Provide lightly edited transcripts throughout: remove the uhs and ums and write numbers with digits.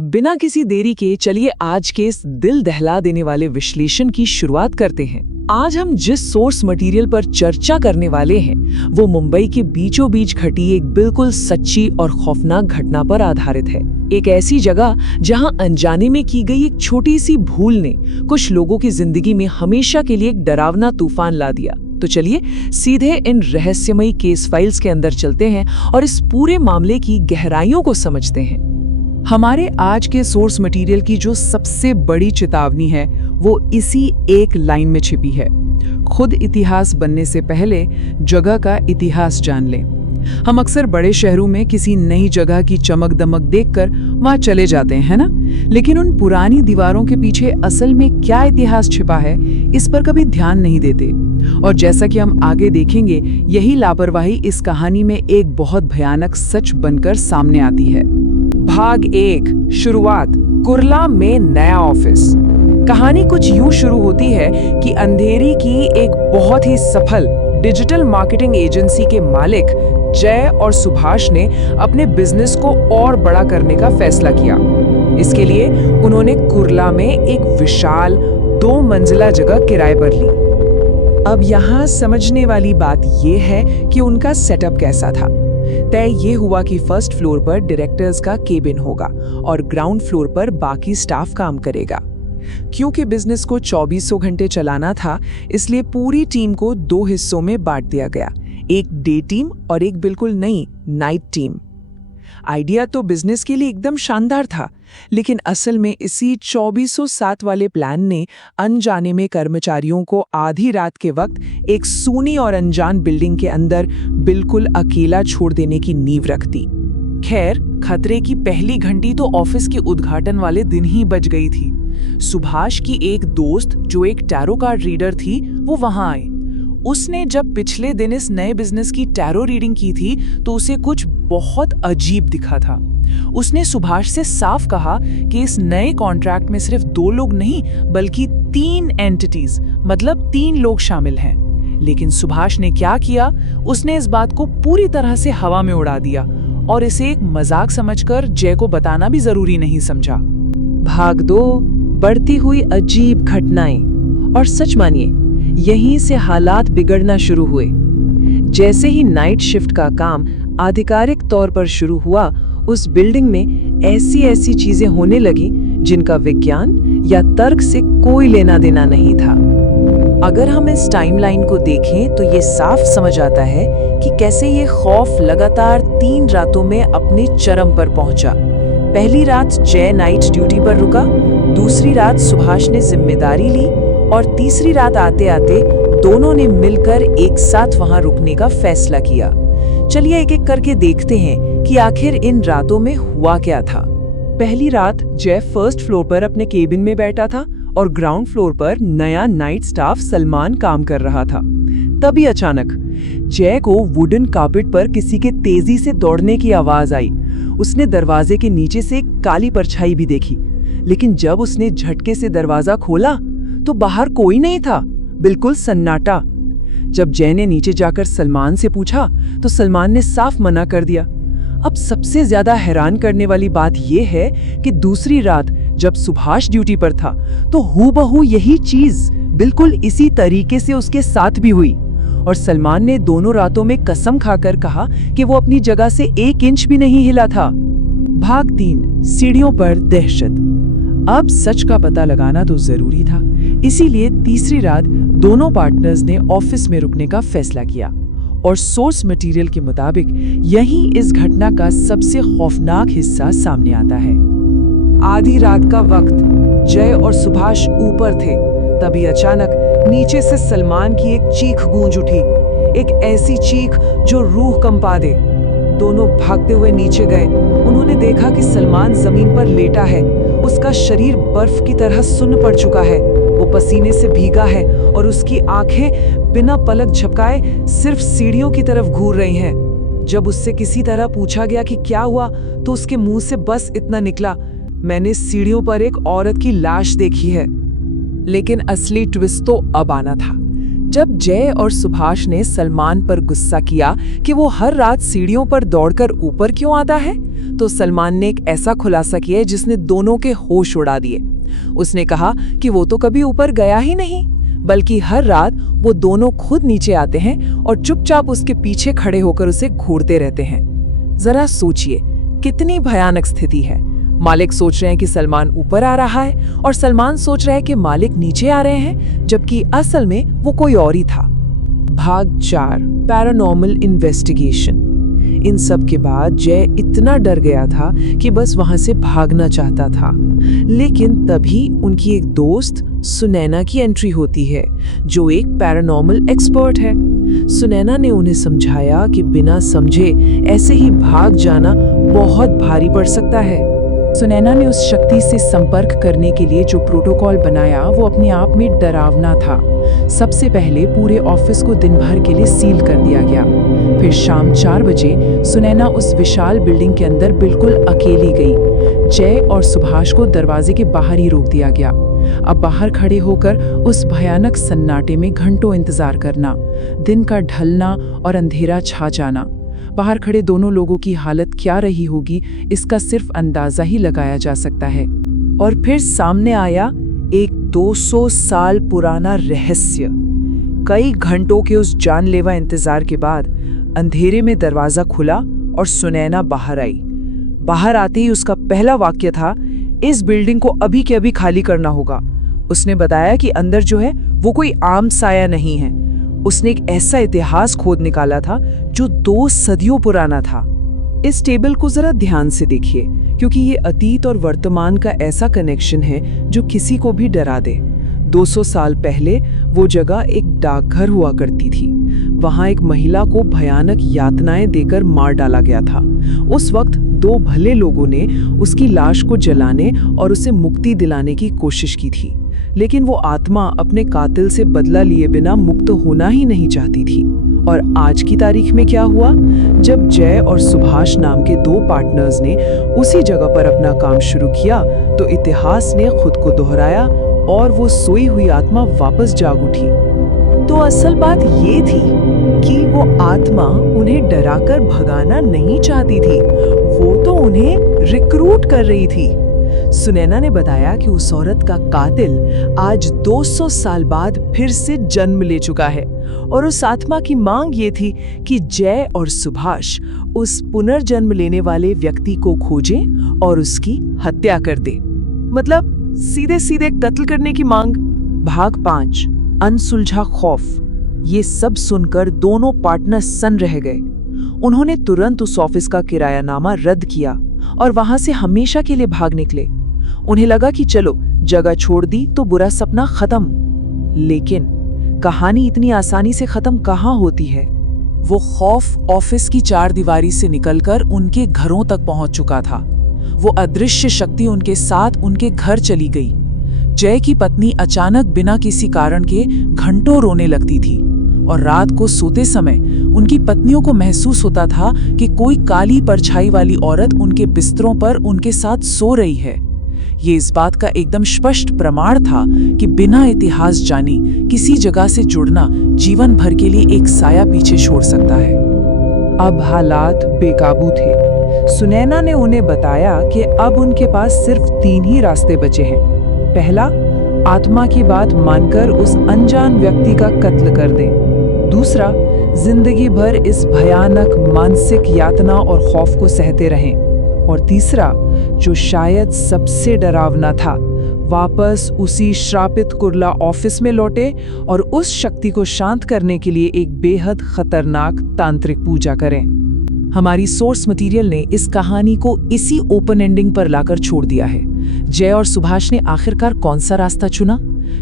बिना किसी देरी के चलिए आज के इस दिल दहला देने वाले विश्लेषण की शुरुआत करते हैं। आज हम जिस सोर्स मटेरियल पर चर्चा करने वाले हैं वो मुंबई के बीचों बीच घटी एक बिल्कुल सच्ची और खौफनाक घटना पर आधारित है। एक ऐसी जगह जहां अनजाने में की गई एक छोटी सी भूल ने कुछ लोगों की जिंदगी में हमेशा के लिए एक डरावना तूफान ला दिया। तो चलिए सीधे इन रहस्यमयी केस फाइल्स के अंदर चलते हैं और इस पूरे मामले की गहराइयों को समझते हैं। हमारे आज के सोर्स मटेरियल की जो सबसे बड़ी चेतावनी है वो इसी एक लाइन में छिपी है। खुद इतिहास बनने से पहले जगह का इतिहास जान लें। हम अक्सर बड़े शहरों में किसी नई जगह की चमक दमक देखकर वहां चले जाते हैं, है ना? लेकिन उन पुरानी दीवारों के पीछे असल में क्या इतिहास छिपा है, इस पर कभी ध्यान नहीं देते। और जैसा कि हम आगे देखेंगे, यही लापरवाही इस कहानी में एक बहुत भयानक सच बनकर सामने आती है। भाग 1, शुरुआत। कुर्ला में नया ऑफिस। कहानी कुछ यूं शुरू होती है कि अंधेरी की एक बहुत ही सफल डिजिटल मार्केटिंग एजेंसी के मालिक जय और सुभाष ने अपने बिजनेस को और बड़ा करने का फैसला किया। इसके लिए उन्होंने कुर्ला में एक विशाल 2 मंजिला जगह किराए पर ली। अब यहाँ समझने वाली बात यह है कि उनका सेटअप कैसा था। तय ये हुआ कि फर्स्ट फ्लोर पर डायरेक्टर्स का केबिन होगा और ग्राउंड फ्लोर पर बाकी स्टाफ काम करेगा। क्योंकि बिजनेस को 2400 घंटे चलाना था, इसलिए पूरी टीम को 2 हिस्सों में बांट दिया गया, एक डे टीम और एक बिल्कुल नई नाइट टीम। आइडिया तो बिजनेस के लिए एकदम शानदार था, लेकिन असल में इसी 2407 वाले प्लान ने अनजाने में कर्मचारियों को आधी रात के वक्त एक सूनी और अनजान बिल्डिंग के अंदर बिल्कुल अकेला छोड़ देने की नींव रख दी। खैर, खतरे की पहली घंटी तो ऑफिस के उद्घाटन वाले दिन ही बज गई थी। सुभाष की एक दोस्त जो एक टैरो कार्ड रीडर थी, वो वहां आई। उसने जब पिछले दिन इस नए बिजनेस की टैरो रीडिंग की थी तो उसे कुछ बहुत अजीब दिखा था। उसने सुभाष से साफ कहा कि इस नए कॉन्ट्रैक्ट में सिर्फ 2 लोग नहीं बल्कि 3 एंटिटीज, मतलब 3 लोग शामिल हैं। लेकिन सुभाष ने क्या किया, उसने इस बात को पूरी तरह से हवा में उड़ा दिया और इसे एक मजाक समझकर जय को बताना भी जरूरी नहीं समझा। भाग 2, बढ़ती हुई अजीब घटनाएं। और सच मानिए, यहीं से हालात बिगड़ना शुरू हुए। जैसे ही नाइट शिफ्ट का काम आधिकारिक तौर पर शुरू हुआ, उस बिल्डिंग में ऐसी चीजें होने लगी जिनका विज्ञान या तर्क से कोई लेना देना नहीं था। अगर हम इस टाइमलाइन को देखें तो ये साफ समझ आता है कि कैसे ये खौफ लगातार 3 रातों में अपने चरम पर पहुंचा। पहली रात जय नाइट ड्यूटी पर रुका, दूसरी रात सुभाष ने जिम्मेदारी ली और तीसरी रात आते आते दोनों ने मिलकर एक साथ वहां रुकने का फैसला किया। चलिए एक एक करके देखते हैं कि आखिर इन रातों में हुआ क्या था। पहली रात जय फर्स्ट फ्लोर पर अपने केबिन में बैठा था और ग्राउंड फ्लोर पर नया नाइट स्टाफ सलमान काम कर रहा था। तभी अचानक जय को वुडन कार्पेट पर किसी के तेजी से दौड़ने की आवाज आई। उसने दरवाजे के नीचे से एक काली परछाई भी देखी, लेकिन जब उसने झटके से दरवाजा खोला तो बाहर कोई नहीं था, बिल्कुल सन्नाटा। जब जय ने नीचे जाकर सलमान से पूछा तो सलमान ने साफ मना कर दिया। अब सबसे ज्यादा हैरान करने वाली बात यह है कि दूसरी रात जब सुभाष ड्यूटी पर था तो हूबहू यही चीज बिल्कुल इसी तरीके से उसके साथ भी हुई और सलमान ने दोनों रातों में कसम खाकर कहा कि वो अपनी जगह से 1 इंच भी नहीं हिला था। भाग 3, सीढ़ियों पर दहशत। अब सच का पता लगाना तो जरूरी था, इसीलिए तीसरी रात दोनों पार्टनर्स ने ऑफिस में रुकने का फैसला किया और सोर्स मटेरियल के मुताबिक यही इस घटना का सबसे खौफनाक हिस्सा सामने आता है। आधी रात का वक्त, जय और सुभाष ऊपर थे, तभी अचानक नीचे से सलमान की एक चीख गूंज उठी, एक ऐसी चीख जो रूह कंपा दे। दोनों भागते हुए नीचे गए। उन्होंने देखा कि सलमान जमीन पर लेटा है, उसका शरीर बर्फ की तरह सुन्न पड़ चुका है, वो पसीने से भीगा है और उसकी आंखें बिना पलक झपकाए सिर्फ सीढ़ियों की तरफ घूर रही हैं। जब उससे किसी तरह पूछा गया कि क्या हुआ तो उसके मुंह से बस इतना निकला, मैंने सीढ़ियों पर एक औरत की लाश देखी है। लेकिन असली ट्विस्ट तो अब आना था। जब जय और सुभाष ने सलमान पर गुस्सा किया कि वो हर रात सीढ़ियों पर दौड़कर ऊपर क्यों आता है, तो सलमान ने एक ऐसा खुलासा किया जिसने दोनों के होश उड़ा दिए। उसने कहा कि वो तो कभी ऊपर गया ही नहीं, बल्कि हर रात वो दोनों खुद नीचे आते हैं और चुपचाप उसके पीछे खड़े होकर उसे घूरते रहते हैं। जरा सोचिए, कितनी भयानक स्थिति है। मालिक सोच रहे हैं कि सलमान ऊपर आ रहा है और सलमान सोच रहा है कि मालिक नीचे आ रहे हैं, जबकि असल में वो कोई और ही था। भाग 4, पैरानॉर्मल इन्वेस्टिगेशन। इन सब के बाद जय इतना डर गया था कि बस वहां से भागना चाहता था, लेकिन तभी उनकी एक दोस्त सुनैना की एंट्री होती है, जो एक पैरानॉर्मल एक्सपर्ट है। सुनैना ने उन्हें समझाया कि बिना समझे ऐसे ही भाग जाना बहुत भारी पड़ सकता है। सुनैना ने उस शक्ति से संपर्क करने के लिए जो प्रोटोकॉल बनाया वो अपने आप में डरावना था। सबसे पहले पूरे ऑफिस को दिन भर के लिए सील कर दिया गया। फिर शाम 4 बजे सुनैना उस विशाल बिल्डिंग के अंदर बिल्कुल अकेली गई। जय और सुभाष को दरवाजे के बाहर ही रोक दिया गया। अब बाहर खड़े होकर उस भयानक सन्नाटे में घंटों इंतजार करना, दिन का ढलना और अंधेरा छा जाना। बाहर खड़े दोनों लोगों की हालत क्या रही होगी, इसका सिर्फ अंदाजा ही लगाया जा सकता है। और फिर सामने आया एक 200 साल पुराना रहस्य। कई घंटों के उस जानलेवा इंतजार के बाद अंधेरे में दरवाजा खुला और सुनैना बाहर आई। बाहर आते ही उसका पहला वाक्य था, इस बिल्डिंग को अभी के अभी खाली करना होगा। उसने बताया कि अंदर जो है वो कोई आम साया नहीं है। उसने एक ऐसा इतिहास खोद निकाला था जो 2 सदियों पुराना था। इस टेबल को जरा ध्यान से देखिए, क्योंकि ये अतीत और वर्तमान का ऐसा कनेक्शन है जो किसी को भी डरा दे। 200 साल पहले वो जगह एक डाकघर हुआ करती थी। वहां एक महिला को भयानक यातनाएं देकर मार डाला गया था। उस वक्त 2 भले लोगों ने उसकी लाश को जलाने और उसे मुक्ति दिलाने की कोशिश की थी, लेकिन वो आत्मा अपने कातिल से बदला लिए बिना मुक्त होना ही नहीं चाहती थी। और आज की तारीख में क्या हुआ, जब जय और सुभाष नाम के 2 पार्टनर्स ने उसी जगह पर अपना काम शुरू किया, तो इतिहास ने खुद को दोहराया और वो सोई हुई आत्मा वापस जाग उठी। तो असल बात ये थी कि वो आत्मा उन्हें डराकर भगाना नहीं चाहती थी, वो तो उन्हें रिक्रूट कर रही थी। सुनैना ने बताया कि उस औरत का कातिल आज 200 साल बाद फिर से जन्म ले चुका है और उस आत्मा की मांग ये थी कि जय और सुभाष उस पुनर्जन्म लेने वाले व्यक्ति को खोजें और उसकी हत्या कर दे। मतलब सीधे सीधे कत्ल करने की मांग। भाग 5, अनसुलझा खौफ। ये सब सुनकर दोनों पार्टनर सन्न रह गए। उन्होंने तुरंत उस ऑफिस का किरायानामा रद्द किया और वहां से हमेशा के लिए भाग निकले। उन्हें लगा कि चलो जगह छोड़ दी तो बुरा सपना खत्म। लेकिन कहानी इतनी आसानी से खत्म कहाँ होती है। वो खौफ ऑफिस की 4 दीवारी से निकलकर उनके घरों तक पहुंच चुका था। वो अदृश्य शक्ति उनके साथ उनके घर चली गई। जय की पत्नी अचानक बिना किसी कारण के घंटों रोने लगती थी और रात को सोते समय उनकी पत्नियों को महसूस होता था कि कोई काली परछाई वाली औरत उनके बिस्तरों पर उनके साथ सो रही है। ये इस बात का एकदम स्पष्ट प्रमाण था कि बिना इतिहास जानी किसी जगह से जुड़ना जीवन भर के लिए एक साया पीछे छोड़ सकता है। अब हालात बेकाबू थे। सुनैना ने उन्हें बताया कि अब उनके पास सिर्फ 3 ही रास्ते बचे हैं। पहला, आत्मा की बात मानकर उस अनजान व्यक्ति का कत्ल कर दें। दूसरा, जिंदगी भर इस भयानक मानसिक यातना और खौफ को सहते रहें। और तीसरा, जो शायद सबसे डरावना था, वापस उसी श्रापित कुर्ला ऑफिस में लौटे और उस शक्ति को शांत करने के लिए एक बेहद खतरनाक तांत्रिक पूजा करें। हमारी सोर्स मटेरियल ने इस कहानी को इसी ओपन एंडिंग पर लाकर छोड़ दिया है। जय और सुभाष ने आखिरकार कौन सा रास्ता चुना?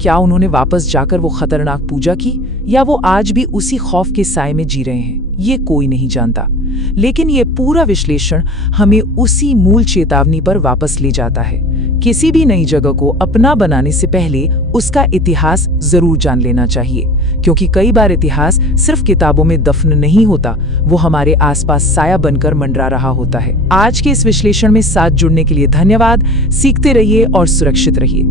क्या उन्होंने वापस जाकर वो खतरनाक पूजा की, या वो आज भी उसी खौफ के साए में जी रहे हैं? ये कोई नहीं जानता। लेकिन ये पूरा विश्लेषण हमें उसी मूल चेतावनी पर वापस ले जाता है। किसी भी नई जगह को अपना बनाने से पहले उसका इतिहास जरूर जान लेना चाहिए, क्योंकि कई बार इतिहास सिर्फ किताबों में दफन नहीं होता, वो हमारे आसपास साया बनकर मंडरा रहा होता है। आज के इस विश्लेषण में साथ जुड़ने के लिए धन्यवाद। सीखते रहिए और सुरक्षित रहिए।